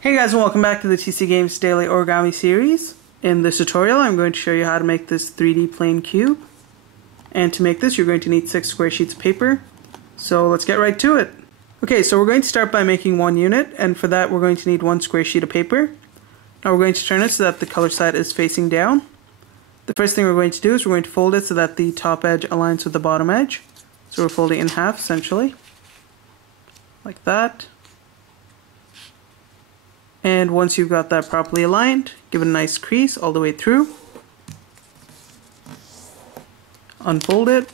Hey guys, and welcome back to the TC Games Daily Origami series. In this tutorial I'm going to show you how to make this 3D plane cube. And to make this you're going to need 6 square sheets of paper. So let's get right to it. Okay, so we're going to start by making one unit, and for that we're going to need 1 square sheet of paper. Now we're going to turn it so that the color side is facing down. The first thing we're going to do is we're going to fold it so that the top edge aligns with the bottom edge. So we're folding it in half essentially, like that. And once you've got that properly aligned, give it a nice crease all the way through. Unfold it.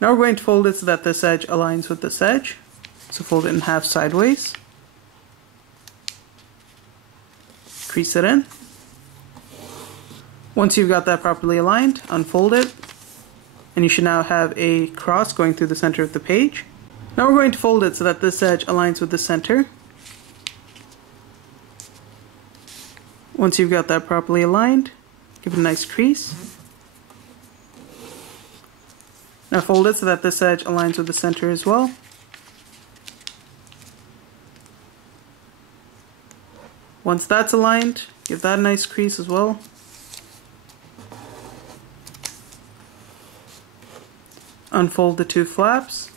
Now we're going to fold it so that this edge aligns with this edge. So fold it in half sideways. Crease it in. Once you've got that properly aligned, unfold it. And you should now have a cross going through the center of the page. Now we're going to fold it so that this edge aligns with the center. Once you've got that properly aligned, give it a nice crease. Now fold it so that this edge aligns with the center as well. Once that's aligned, give that a nice crease as well. Unfold the 2 flaps.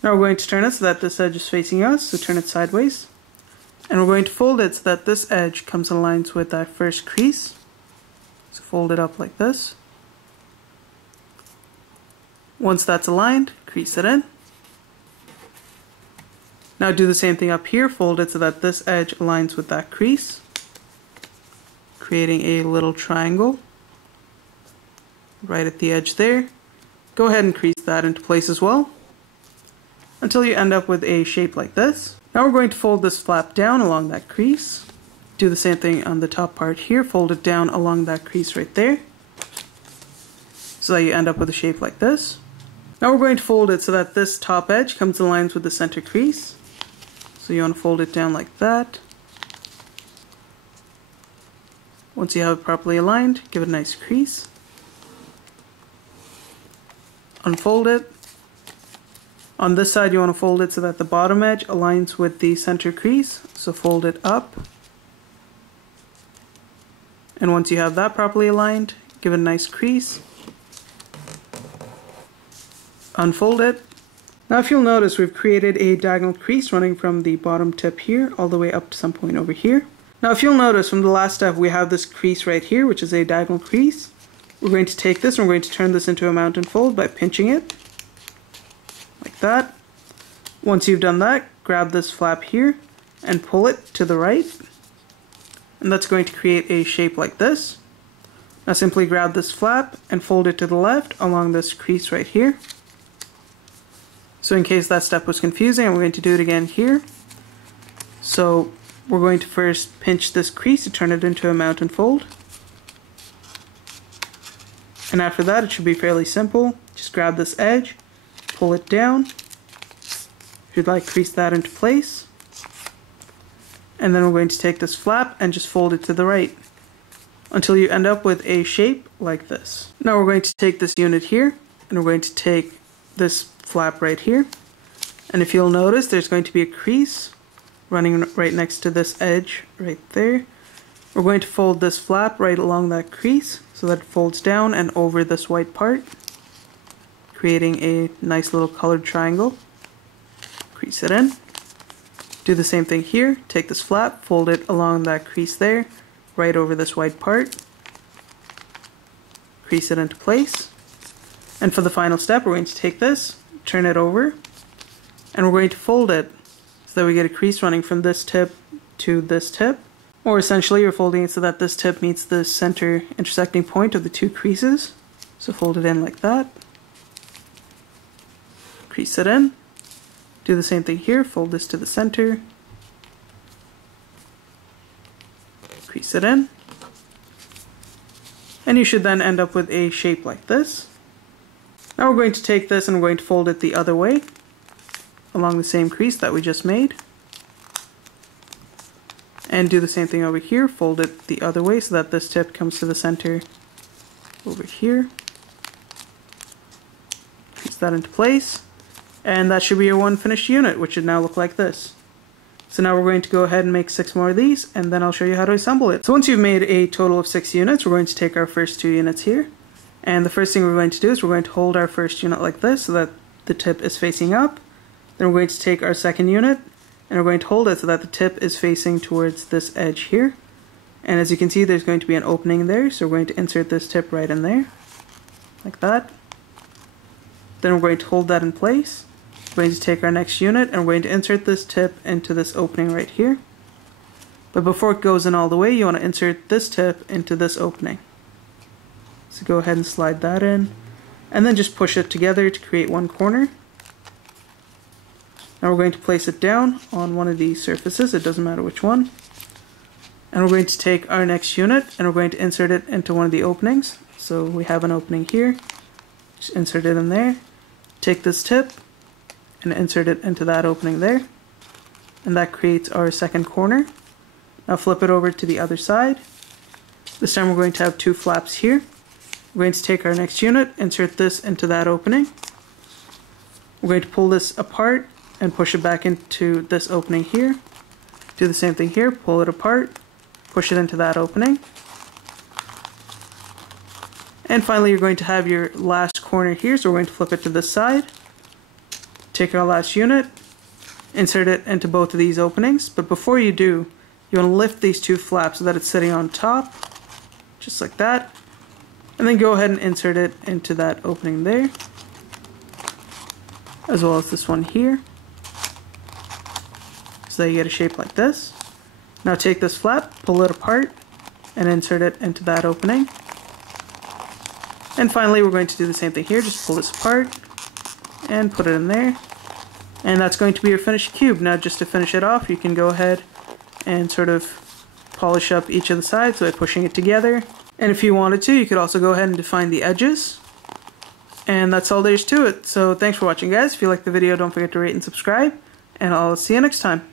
Now we're going to turn it so that this edge is facing us, so turn it sideways. And we're going to fold it so that this edge comes in lines with that first crease. So fold it up like this. Once that's aligned, crease it in. Now do the same thing up here, fold it so that this edge aligns with that crease, creating a little triangle right at the edge there. Go ahead and crease that into place as well, until you end up with a shape like this. Now we're going to fold this flap down along that crease. Do the same thing on the top part here, fold it down along that crease right there, so that you end up with a shape like this. Now we're going to fold it so that this top edge comes in lines with the center crease. So you want to fold it down like that. Once you have it properly aligned, give it a nice crease. Unfold it. On this side you want to fold it so that the bottom edge aligns with the center crease, so fold it up. And once you have that properly aligned, give it a nice crease. Unfold it. Now if you'll notice, we've created a diagonal crease running from the bottom tip here all the way up to some point over here. Now if you'll notice from the last step, we have this crease right here, which is a diagonal crease. We're going to take this and we're going to turn this into a mountain fold by pinching it. Like that. Once you've done that, grab this flap here and pull it to the right. And that's going to create a shape like this. Now simply grab this flap and fold it to the left along this crease right here. So in case that step was confusing, I'm going to do it again here. So we're going to first pinch this crease to turn it into a mountain fold. And after that, it should be fairly simple. Just grab this edge, pull it down. If you'd like, crease that into place. And then we're going to take this flap and just fold it to the right until you end up with a shape like this. Now we're going to take this unit here and we're going to take this flap right here. And if you'll notice, there's going to be a crease running right next to this edge right there. We're going to fold this flap right along that crease so that it folds down and over this white part, creating a nice little colored triangle. Crease it in. Do the same thing here. Take this flap, fold it along that crease there, right over this white part. Crease it into place. And for the final step, we're going to take this, turn it over, and we're going to fold it so that we get a crease running from this tip to this tip. Or essentially, you're folding it so that this tip meets the center intersecting point of the 2 creases. So fold it in like that. Crease it in. Do the same thing here, fold this to the center. Crease it in. And you should then end up with a shape like this. Now we're going to take this and we're going to fold it the other way along the same crease that we just made. And do the same thing over here, fold it the other way so that this tip comes to the center over here. Crease that into place. And that should be your one finished unit, which should now look like this. So now we're going to go ahead and make 6 more of these, and then I'll show you how to assemble it. So once you've made a total of 6 units, we're going to take our first 2 units here. And the first thing we're going to do is we're going to hold our first unit like this so that the tip is facing up. Then we're going to take our second unit, and we're going to hold it so that the tip is facing towards this edge here. And as you can see, there's going to be an opening there, so we're going to insert this tip right in there, like that. Then we're going to hold that in place. We're going to take our next unit, and we're going to insert this tip into this opening right here. But before it goes in all the way, you want to insert this tip into this opening. So go ahead and slide that in, and then just push it together to create one corner. Now we're going to place it down on one of these surfaces, it doesn't matter which one. And we're going to take our next unit, and we're going to insert it into one of the openings. So we have an opening here, just insert it in there. Take this tip, and insert it into that opening there. And that creates our second corner. Now flip it over to the other side. This time we're going to have 2 flaps here. We're going to take our next unit, insert this into that opening. We're going to pull this apart and push it back into this opening here. Do the same thing here, pull it apart, push it into that opening. And finally you're going to have your last corner here, so we're going to flip it to this side. Take our last unit, insert it into both of these openings, but before you do, you want to lift these 2 flaps so that it's sitting on top, just like that. And then go ahead and insert it into that opening there, as well as this one here, so that you get a shape like this. Now take this flap, pull it apart, and insert it into that opening. And finally we're going to do the same thing here, just pull this apart and put it in there. And that's going to be your finished cube. Now just to finish it off, you can go ahead and sort of polish up each of the sides by pushing it together. And if you wanted to, you could also go ahead and define the edges. And that's all there is to it. So thanks for watching, guys. If you liked the video, don't forget to rate and subscribe. And I'll see you next time.